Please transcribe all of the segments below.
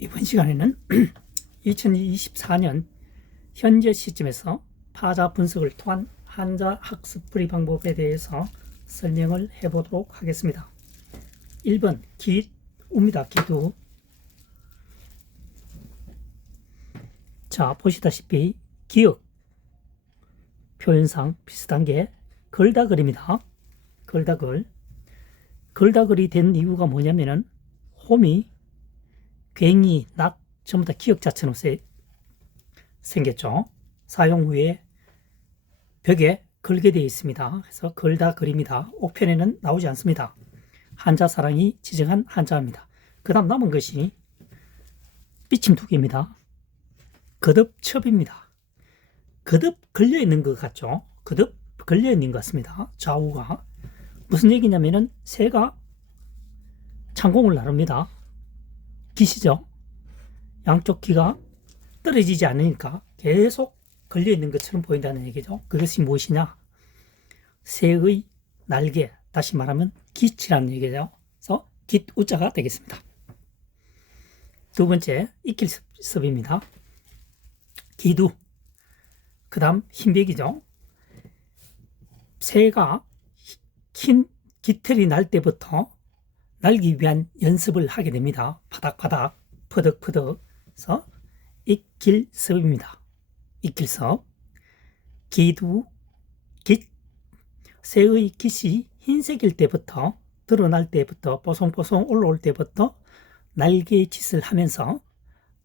이번 시간에는 2024년 현재 시점에서 파자 분석을 통한 한자 학습 풀이 방법에 대해서 설명을 해보도록 하겠습니다. 1번 기우입니다. 기두. 자, 보시다시피 기역 표현상 비슷한 게 걸다글입니다. 걸다글. 걸다글이 된 이유가 뭐냐면은 홈이 괭이, 낙 전부 다 기역 자체로 생겼죠. 사용 후에 벽에 걸게 되어 있습니다. 그래서 걸다 그립니다. 옥편에는 나오지 않습니다. 한자사랑이 지정한 한자입니다. 그 다음 남은 것이 삐침 두 개입니다. 거듭첩입니다. 거듭 걸려있는 것 같죠? 거듭 걸려있는 것 같습니다. 좌우가. 무슨 얘기냐면은 새가 창공을 나릅니다. 기시죠. 양쪽 귀가 떨어지지 않으니까 계속 걸려있는 것처럼 보인다는 얘기죠. 그것이 무엇이냐? 새의 날개, 다시 말하면 기치라는 얘기죠. 그래서 깃우자가 되겠습니다. 두 번째 익힐섭입니다. 기두, 그 다음 흰백이죠. 새가 흰 깃털이 날 때부터 날기 위한 연습을 하게 됩니다. 바닥바닥, 퍼덕퍼덕. 그래서 익힐섭입니다. 익힐섭. 기두, 깃. 새의 깃이 흰색일 때부터, 드러날 때부터, 뽀송뽀송 올라올 때부터 날개의 짓을 하면서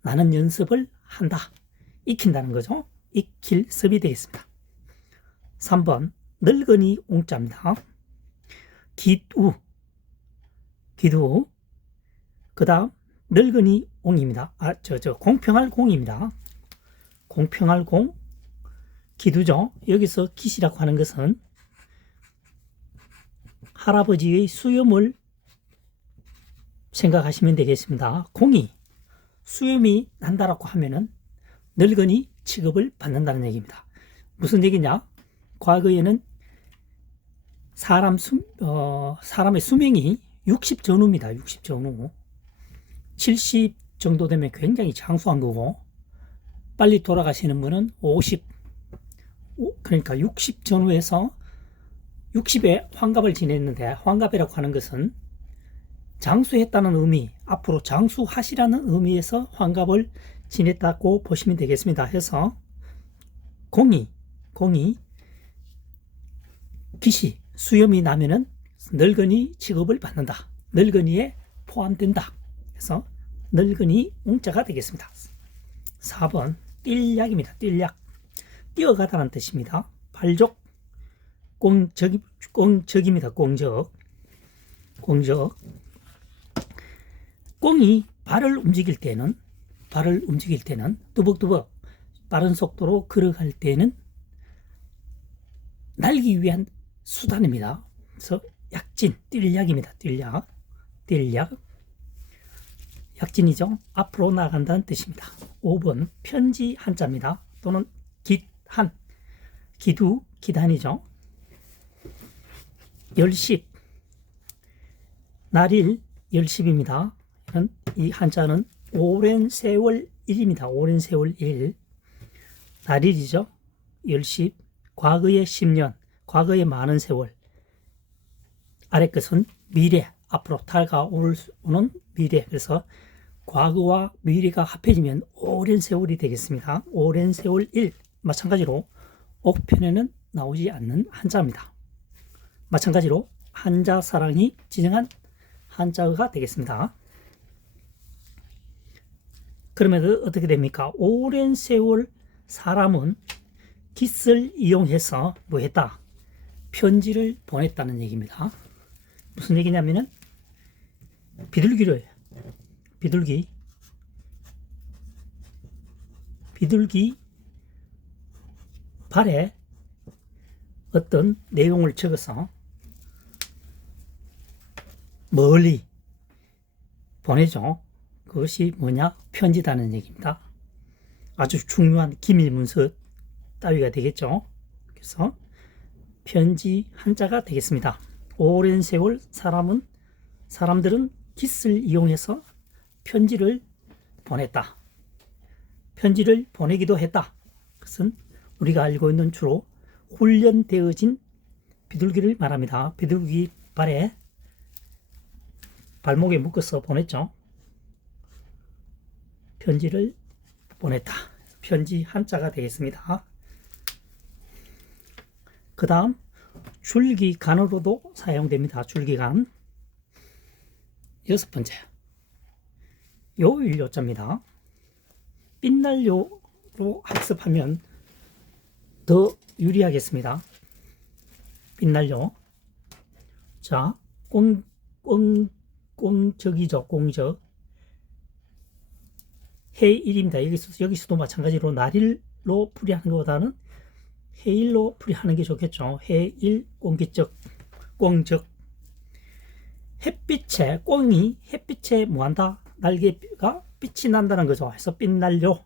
나는 연습을 한다. 익힌다는 거죠. 익힐섭이 되겠습니다. 3번 늙은이 옹자입니다. 기두. 기두. 그 다음 늙은이 옹입니다. 공평할 공입니다. 공평할 공. 기두죠. 여기서 기시라고 하는 것은 할아버지의 수염을 생각하시면 되겠습니다. 공이 수염이 난다라고 하면은 늙은이 취급을 받는다는 얘기입니다. 무슨 얘기냐? 과거에는 사람의 수명이 60 전후입니다. 60 전후. 70 정도 되면 굉장히 장수한 거고, 빨리 돌아가시는 분은 50, 그러니까 60 전후에서 60에 환갑을 지냈는데, 환갑이라고 하는 것은 장수했다는 의미, 앞으로 장수하시라는 의미에서 환갑을 지냈다고 보시면 되겠습니다. 해서 공이 기시, 수염이 나면은 늙은이 취급을 받는다. 늙은이에 포함된다. 그래서 늙은이 옹자가 되겠습니다. 4번 띨약입니다. 띨약. 뛰어가다는 뜻입니다. 발족, 꽁적입니다. 꽁적. 꽁이 발을 움직일 때는 뚜벅뚜벅 빠른 속도로 걸어갈 때는 날기 위한 수단입니다. 그래서 약진, 띨약입니다. 띨약. 약진이죠. 앞으로 나간다는 뜻입니다. 5번 편지 한자입니다. 또는 깃한, 기두, 기단이죠. 열십, 날일 열십입니다. 이 한자는 오랜 세월 일입니다. 오랜 세월 일. 날일이죠. 열십, 과거의 10년, 과거의 많은 세월. 아래 것은 미래, 앞으로 다가오는 미래. 그래서 과거와 미래가 합해지면 오랜 세월이 되겠습니다. 오랜 세월 일. 마찬가지로 옥편에는 나오지 않는 한자입니다. 마찬가지로 한자사랑이 지정한 한자어가 되겠습니다. 그러면 어떻게 됩니까? 오랜 세월 사람은 깃을 이용해서 뭐 했다? 편지를 보냈다는 얘기입니다. 무슨 얘기냐면은 비둘기 발에 어떤 내용을 적어서 멀리 보내죠. 그것이 뭐냐? 편지다는 얘기입니다. 아주 중요한 기밀문서 따위가 되겠죠. 그래서 편지 한자가 되겠습니다. 오랜 세월 사람들은 깃을 이용해서 편지를 보냈다. 편지를 보내기도 했다. 그것은 우리가 알고 있는 주로 훈련되어진 비둘기를 말합니다. 비둘기 발목에 묶어서 보냈죠. 편지를 보냈다. 편지 한자가 되겠습니다. 그 다음 줄기간으로도 사용됩니다. 줄기간. 6번째 요일요자입니다. 빛날요로 학습하면 더 유리하겠습니다. 빛날요. 자, 꽁적이죠. 꽁적. 해일입니다. 여기서도 마찬가지로 날일로 풀이하는 것보다는 해일로 풀이하는 게 좋겠죠. 해일, 꽁기적, 꽁적. 햇빛에 뭐한다? 날개가 빛이 난다는 거죠. 그래서 빛날요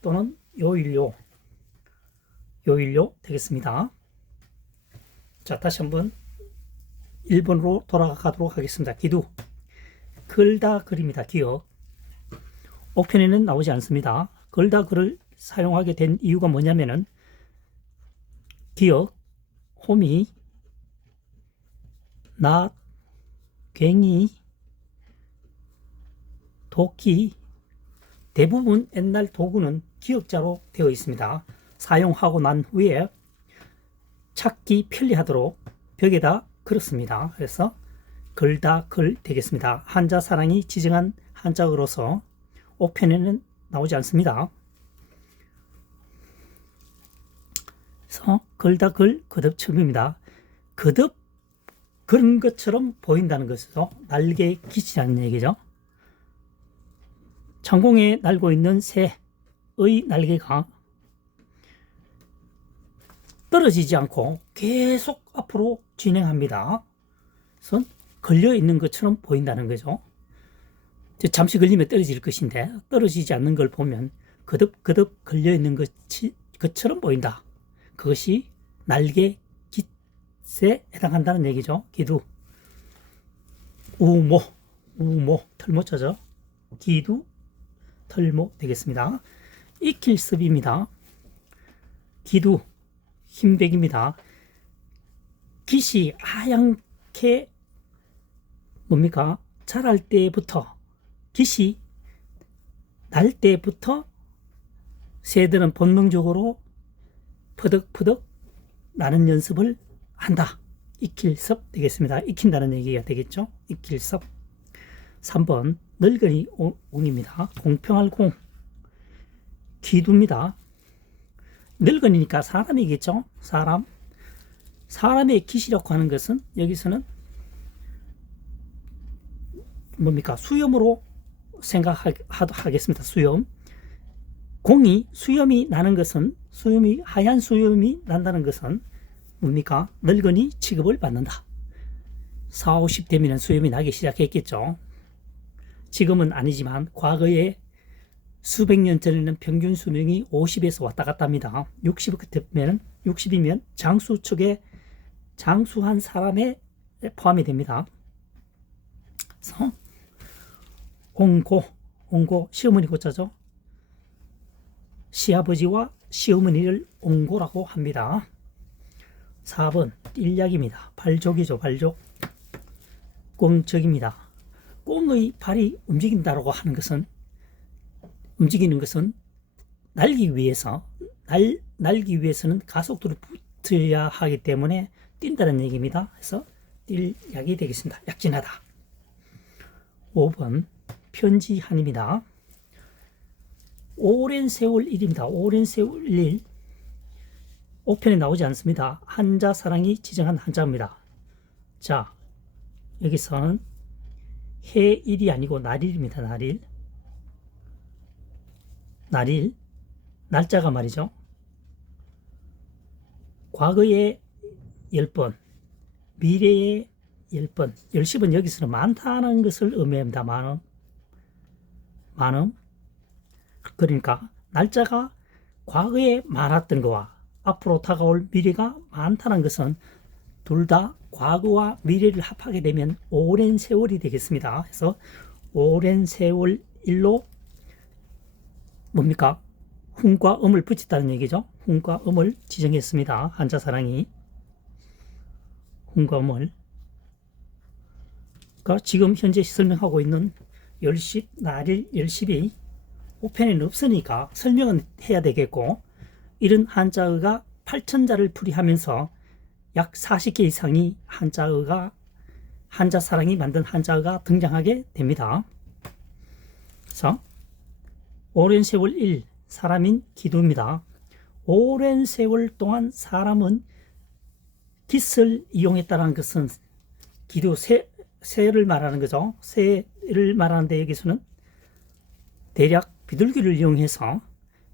또는 요일요 되겠습니다. 자, 다시 한번 1번으로 돌아가도록 하겠습니다. 기두. 글다 글입니다. 기억. 옥편에는 나오지 않습니다. 글다 글을 사용하게 된 이유가 뭐냐면은 기억, 호미, 낫, 괭이, 도끼, 대부분 옛날 도구는 기억자로 되어 있습니다. 사용하고 난 후에 찾기 편리하도록 벽에다 걸었습니다. 그래서 글다 글 되겠습니다. 한자 사랑이 지정한 한자어로서 옥편에는 나오지 않습니다. 그래서 글다 글 거듭첨입니다. 거듭 그런 것처럼 보인다는 것이죠. 날개 기치라는 얘기죠. 창공에 날고 있는 새의 날개가 떨어지지 않고 계속 앞으로 진행합니다. 그래서 걸려 있는 것처럼 보인다는 거죠. 잠시 걸리면 떨어질 것인데 떨어지지 않는 걸 보면 거듭 걸려 있는 것처럼 보인다. 그것이 날개 깃에 해당한다는 얘기죠. 기두. 우모 털모자죠. 기두 털모 되겠습니다. 익힐습입니다. 기두 흰백입니다. 깃이 하얗게 뭡니까? 자랄 때부터 깃이 날 때부터 새들은 본능적으로 퍼덕퍼덕 나는 연습을 한다. 익힐섭 되겠습니다. 익힌다는 얘기가 되겠죠. 익힐섭. 3번 늙은이 옹입니다. 공평할 공. 기두입니다. 늙은이니까 사람이겠죠. 사람의 깃이라고 하는 것은 여기서는 뭡니까? 수염으로 생각하겠습니다. 수염. 공이 수염이 나는 것은 하얀 수염이 난다는 것은 뭡니까? 늙은이 취급을 받는다. 40, 50대면 수염이 나기 시작했겠죠. 지금은 아니지만 과거에 수백 년 전에는 평균 수명이 50에서 왔다 갔다 합니다. 60이면 장수축에 장수한 사람에 포함이 됩니다. 그래서 옹고 시어머니 고자죠. 시아버지와 시어머니를 옹고라고 합니다. 4번 띨약입니다. 발족이죠. 발족. 꽁적입니다. 꽁의 발이 움직이는 것은 날기 위해서는 가속도를 붙여야 하기 때문에 뛴다는 얘기입니다. 그래서 띨약이 되겠습니다. 약진하다. 5번 편지한입니다. 오랜 세월 일입니다. 오랜 세월 일. 옥편에 나오지 않습니다. 한자 사랑이 지정한 한자입니다. 자, 여기서는 해일이 아니고 날일입니다. 날일. 날짜가 말이죠. 과거에 10번, 미래에 10번, 10은 여기서는 많다는 것을 의미합니다. 많음. 그러니까 날짜가 과거에 많았던 거와 앞으로 다가올 미래가 많다는 것은 둘 다 과거와 미래를 합하게 되면 오랜 세월이 되겠습니다. 그래서 오랜 세월 일로 뭡니까? 훈과 음을 붙였다는 얘기죠. 훈과 음을 지정했습니다. 한자사랑이 훈과 음을. 그러니까 지금 현재 설명하고 있는 열십, 날일, 열십이 5편에는 없으니까 설명은 해야 되겠고, 이런 한자어가 8천자를 풀이하면서 약 40개 이상이 한자사랑이 만든 한자어가 등장하게 됩니다. 그래서 오랜 세월 1, 사람인 기도입니다. 오랜 세월 동안 사람은 깃을 이용했다는 것은 기도 새를 말하는 거죠. 새를 말하는데 여기서는 대략 비둘기를 이용해서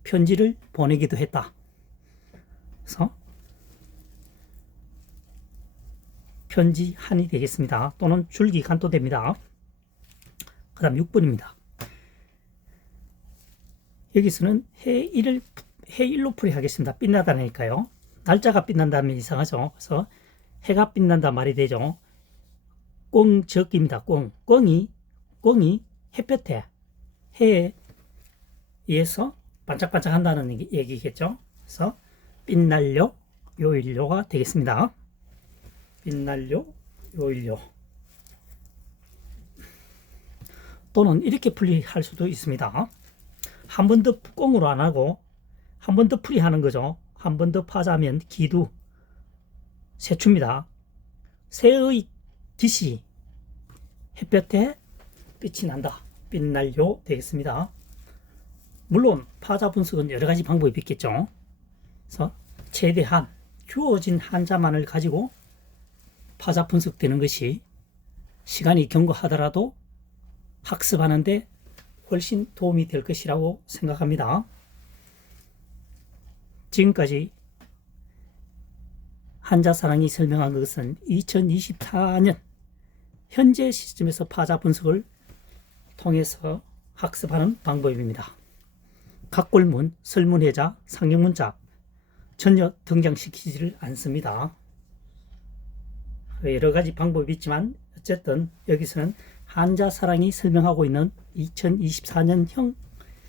편지를 보내기도 했다. 그래서 편지한이 되겠습니다. 또는 줄기간도 됩니다. 그 다음 6번입니다. 여기서는 해일로 풀이하겠습니다. 빛나다니까요. 날짜가 빛난다면 이상하죠. 그래서 해가 빛난다 말이 되죠. 꽁적입니다. 꽁이 햇볕에 해에 의해서 반짝반짝한다는 얘기겠죠. 그래서 빛날려 요일료가 되겠습니다. 빛날려 요일료. 또는 이렇게 풀이할 수도 있습니다. 한 번 더 꽁으로 안 하고 한 번 더 풀이하는 거죠. 한 번 더 파자면 기두, 세추입니다. 새의 깃이 햇볕에 빛이 난다. 빛날요 되겠습니다. 물론 파자 분석은 여러 가지 방법이 있겠죠. 그래서 최대한 주어진 한자만을 가지고 파자 분석되는 것이 시간이 경과하더라도 학습하는데 훨씬 도움이 될 것이라고 생각합니다. 지금까지 한자사랑이 설명한 것은 2024년 현재 시점에서 파자 분석을 통해서 학습하는 방법입니다. 각골문, 설문해자, 상형문자 전혀 등장시키지를 않습니다. 여러 가지 방법이 있지만 어쨌든 여기서는 한자사랑이 설명하고 있는 2024년형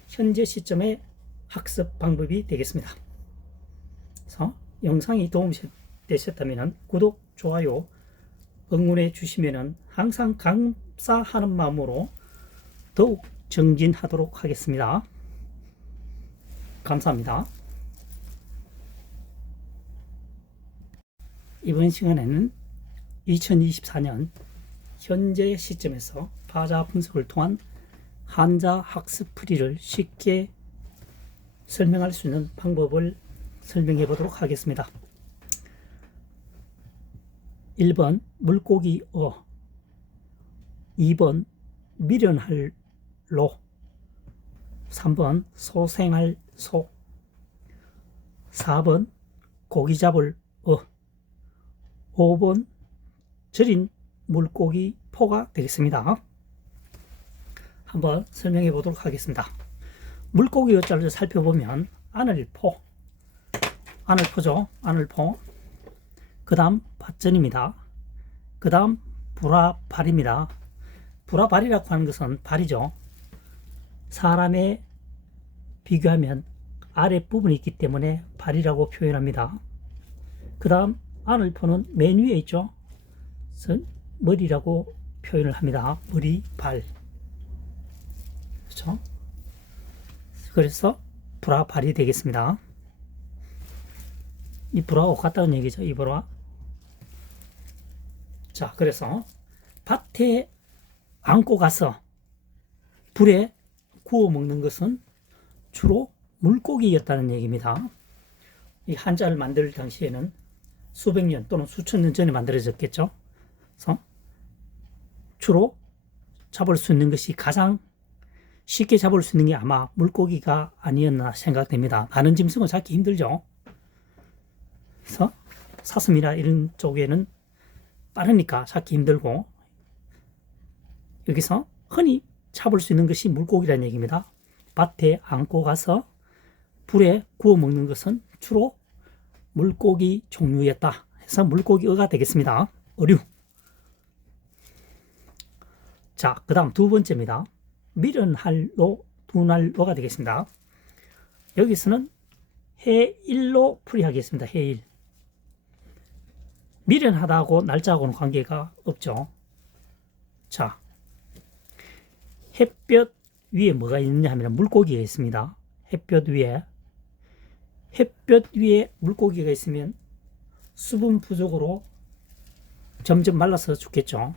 현재 시점의 학습 방법이 되겠습니다. 그래서 영상이 도움이 되셨다면 구독, 좋아요, 응원해 주시면 항상 감사하는 마음으로 더욱 정진하도록 하겠습니다. 감사합니다. 이번 시간에는 2024년 현재 시점에서 파자 분석을 통한 한자 학습 풀이를 쉽게 설명할 수 있는 방법을 설명해 보도록 하겠습니다. 1번 물고기 2번 미련할 로, 3번 소생할 소, 4번 고기 잡을 5번 절인 물고기 포가 되겠습니다. 한번 설명해 보도록 하겠습니다. 물고기 여자를 살펴보면 아늘포죠. 아늘포. 그 다음 밭전입니다. 그 다음 불화발입니다. 불화발이라고 하는 것은 발이죠. 사람에 비교하면 아랫부분이 있기 때문에 발이라고 표현합니다. 그 다음 아늘포는 맨 위에 있죠. 머리라고 표현을 합니다. 머리, 발. 그렇죠? 그래서 불화발이 되겠습니다. 이 불화가 같다는 얘기죠. 이 불화. 자, 그래서 밭에 안고 가서 불에 구워 먹는 것은 주로 물고기였다는 얘기입니다. 이 한자를 만들 당시에는 수백 년 또는 수천 년 전에 만들어졌겠죠. 그래서 주로 잡을 수 있는 것이 가장 쉽게 잡을 수 있는 게 아마 물고기가 아니었나 생각됩니다. 나는 짐승은 잡기 힘들죠. 그래서 사슴이나 이런 쪽에는 빠르니까 잡기 힘들고, 여기서 흔히 잡을 수 있는 것이 물고기라는 얘기입니다. 밭에 안고 가서 불에 구워 먹는 것은 주로 물고기 종류였다 해서 물고기어가 되겠습니다. 어류. 자, 그 다음 두 번째입니다. 미련할로, 둔할로가 되겠습니다. 여기서는 해일로 풀이하겠습니다. 해일. 미련하다고 날짜하고는 관계가 없죠. 자, 햇볕 위에 뭐가 있느냐 하면 물고기가 있습니다. 햇볕 위에 물고기가 있으면 수분 부족으로 점점 말라서 죽겠죠.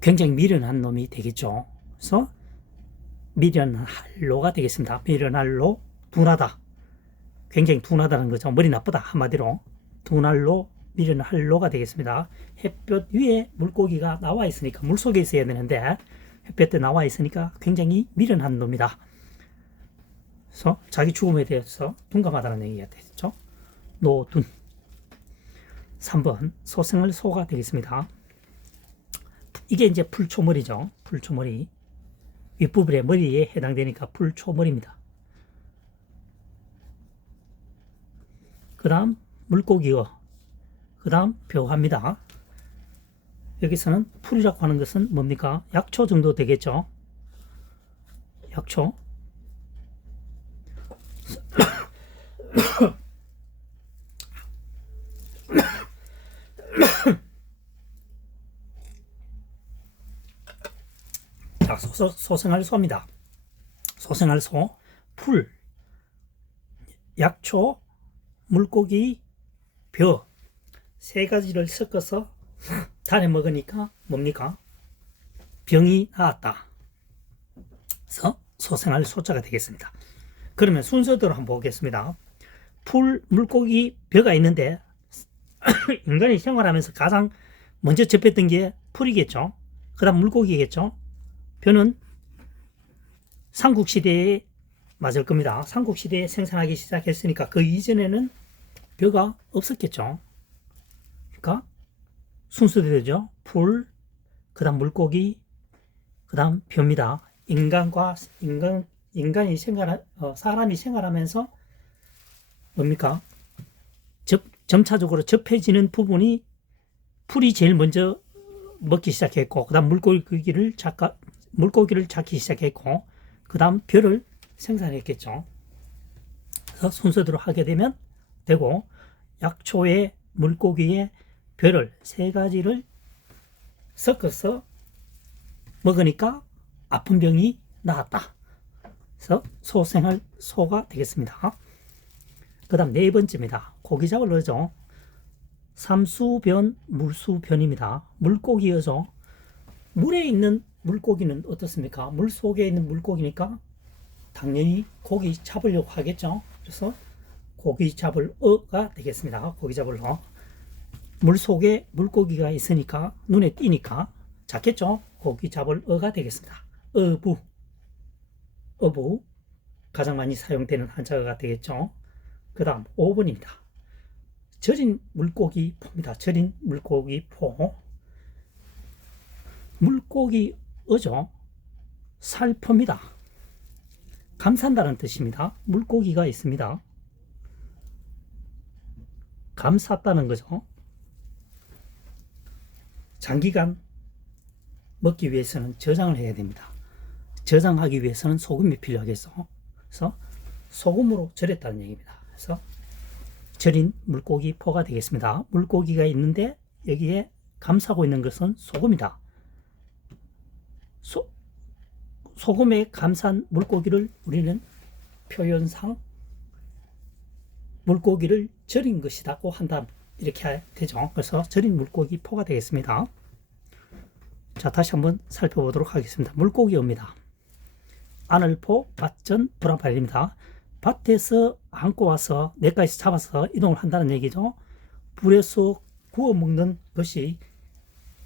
굉장히 미련한 놈이 되겠죠. 그래서 미련할로가 되겠습니다. 미련할로, 둔하다. 굉장히 둔하다는 거죠. 머리 나쁘다 한마디로. 둔할로, 미련할로가 되겠습니다. 햇볕 위에 물고기가 나와 있으니까, 물속에 있어야 되는데 햇볕에 나와 있으니까 굉장히 미련한 놈이다. 그래서 자기 죽음에 대해서 둔감하다는 얘기가 되죠. 노둔. 3번 소생을 소가 되겠습니다. 이게 이제 풀초머리죠. 풀초머리. 윗부분의 머리에 해당되니까 풀초머리입니다. 그 다음 물고기어, 그 다음 벼화입니다. 여기서는 풀이라고 하는 것은 뭡니까? 약초 정도 되겠죠. 약초. 자, 소생할 소입니다. 소생할 소, 풀, 약초, 물고기, 벼, 세 가지를 섞어서 달에 먹으니까 뭡니까? 병이 나았다. 그래서 소생할 소자가 되겠습니다. 그러면 순서대로 한번 보겠습니다. 풀, 물고기, 벼가 있는데 인간이 생활하면서 가장 먼저 접했던 게 풀이겠죠. 그 다음 물고기겠죠. 벼는 삼국시대에 맞을 겁니다. 삼국시대에 생산하기 시작했으니까 그 이전에는 벼가 없었겠죠. 그러니까 순서대로죠. 풀, 그 다음 물고기, 그 다음 벼입니다. 인간이 사람이 생활하면서 뭡니까? 점차적으로 접해지는 부분이 풀이 제일 먼저 먹기 시작했고, 그 다음 물고기를 잡기 시작했고, 그 다음 벼를 생산했겠죠. 그래서 순서대로 하게 되고, 약초에 물고기에 벼를 세 가지를 섞어서 먹으니까 아픈 병이 나았다. 그래서 소생할 소가 되겠습니다. 그 다음 네 번째입니다. 고기잡을 어죠. 삼수변, 물수변입니다. 물고기어죠. 물에 있는 물고기는 어떻습니까? 물 속에 있는 물고기니까 당연히 고기 잡으려고 하겠죠. 그래서 고기 잡을 어가 되겠습니다. 고기 잡을 어. 물 속에 물고기가 있으니까 눈에 띄니까 작겠죠. 고기 잡을 어가 되겠습니다. 어부 가장 많이 사용되는 한자어가 되겠죠. 그 다음 5번입니다. 절인 물고기 포입니다. 절인 물고기 포. 물고기 어죠. 살포입니다. 감싼다는 뜻입니다. 물고기가 있습니다. 감쌌다는 거죠. 장기간 먹기 위해서는 저장을 해야 됩니다. 저장하기 위해서는 소금이 필요하겠죠. 그래서 소금으로 절였다는 얘기입니다. 그래서 절인 물고기 포가 되겠습니다. 물고기가 있는데 여기에 감싸고 있는 것은 소금이다. 소금에 감싼 물고기를 우리는 표현상 물고기를 절인 것이라고 한다. 이렇게 되죠. 그래서 절인 물고기 포가 되겠습니다. 자, 다시 한번 살펴보도록 하겠습니다. 물고기입니다. 아늘포, 밭전, 불황팔입니다. 밭에서 안고 와서 내까지 잡아서 이동을 한다는 얘기죠. 불에서 구워 먹는 것이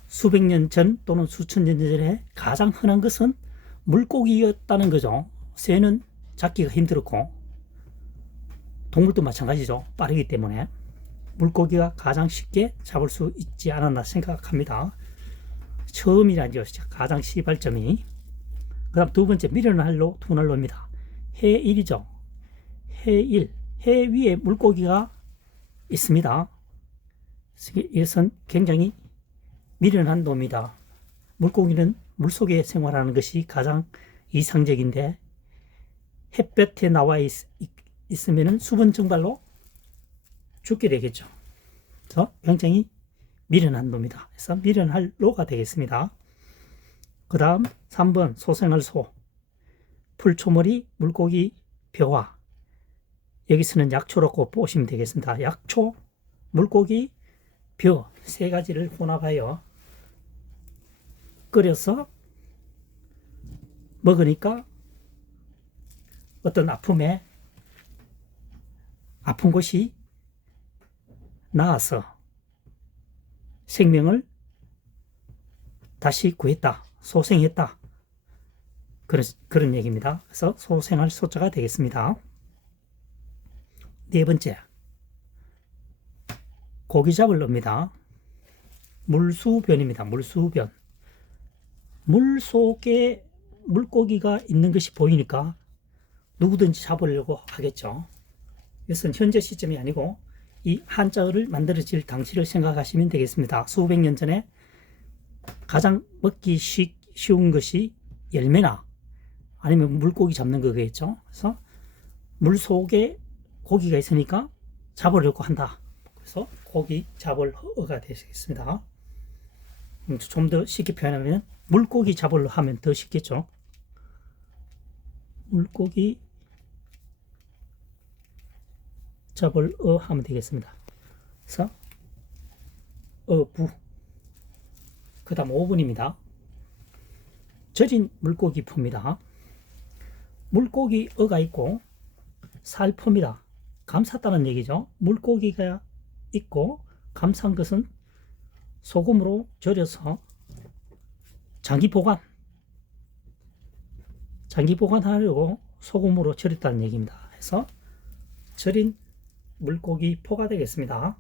수백 년 전 또는 수천 년 전에 가장 흔한 것은 물고기였다는 거죠. 새는 잡기가 힘들었고 동물도 마찬가지죠. 빠르기 때문에 물고기가 가장 쉽게 잡을 수 있지 않았나 생각합니다. 처음이라죠. 가장 시발점이. 그 다음 두 번째 미련할로, 둔할로입니다. 해일이죠. 해일. 해 위에 물고기가 있습니다. 이것은 굉장히 미련한 놈이다. 물고기는 물속에 생활하는 것이 가장 이상적인데 햇볕에 나와 있으면 수분 증발로 죽게 되겠죠. 그래서 굉장히 미련한 놈이다. 그래서 미련할 로가 되겠습니다. 그 다음 3번 소생할 소. 풀초머리 물고기 벼화. 여기서는 약초라고 보시면 되겠습니다. 약초, 물고기, 벼 세 가지를 혼합하여 끓여서 먹으니까 어떤 아픈 곳이 나아서 생명을 다시 구했다, 소생했다. 그런 얘기입니다. 그래서 소생할 소자가 되겠습니다. 네 번째, 고기 잡을 어입니다. 물수변입니다. 물수변. 물 속에 물고기가 있는 것이 보이니까 누구든지 잡으려고 하겠죠. 이것은 현재 시점이 아니고 이 한자어를 만들어질 당시를 생각하시면 되겠습니다. 수백 년 전에 가장 먹기 쉬운 것이 열매나 아니면 물고기 잡는 거겠죠. 그래서 물 속에 고기가 있으니까 잡으려고 한다. 그래서 고기 잡을 어가 되겠습니다. 좀 더 쉽게 표현하면 물고기 잡으려 하면 더 쉽겠죠. 물고기 잡을 어 하면 되겠습니다. 그래서 어부. 그 다음 5번입니다. 절인 물고기 푸입니다. 물고기 어가 있고 살포입니다. 감쌌다는 얘기죠. 물고기가 있고 감싼 것은 소금으로 절여서 장기 보관하려고 소금으로 절였다는 얘기입니다. 그래서 절인 물고기 포가 되겠습니다.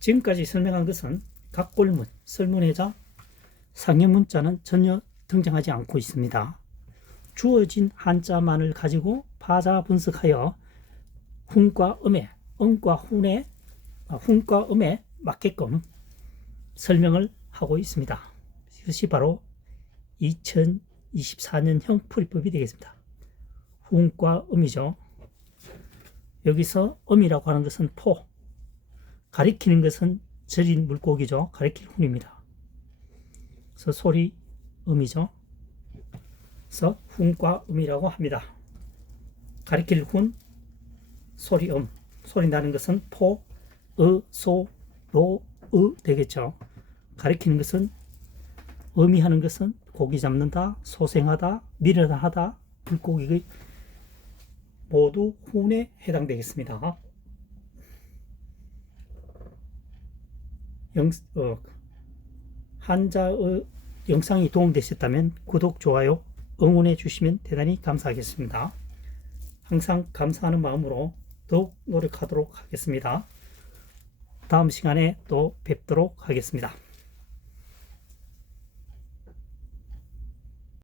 지금까지 설명한 것은 각골문, 설문해자, 상형문자는 전혀 등장하지 않고 있습니다. 주어진 한자만을 가지고 파자 분석하여 훈과 음에, 훈과 음에 맞게끔 설명을 하고 있습니다. 이것이 바로 2024년형 풀이법이 되겠습니다. 훈과 음이죠. 여기서 음이라고 하는 것은 포, 가리키는 것은 절인 물고기죠. 가리킬 훈입니다. 그래서 소리 음이죠. 그래서 훈과 음이라고 합니다. 가리킬 훈, 소리 소리 나는 것은 포, 소, 로, 되겠죠. 가리키는 것은 의미하는 것은 고기 잡는다, 소생하다, 미련하다, 물고기 모두 훈에 해당되겠습니다. 한자의 영상이 도움되셨다면 구독, 좋아요, 응원해 주시면 대단히 감사하겠습니다. 항상 감사하는 마음으로 더욱 노력하도록 하겠습니다. 다음 시간에 또 뵙도록 하겠습니다.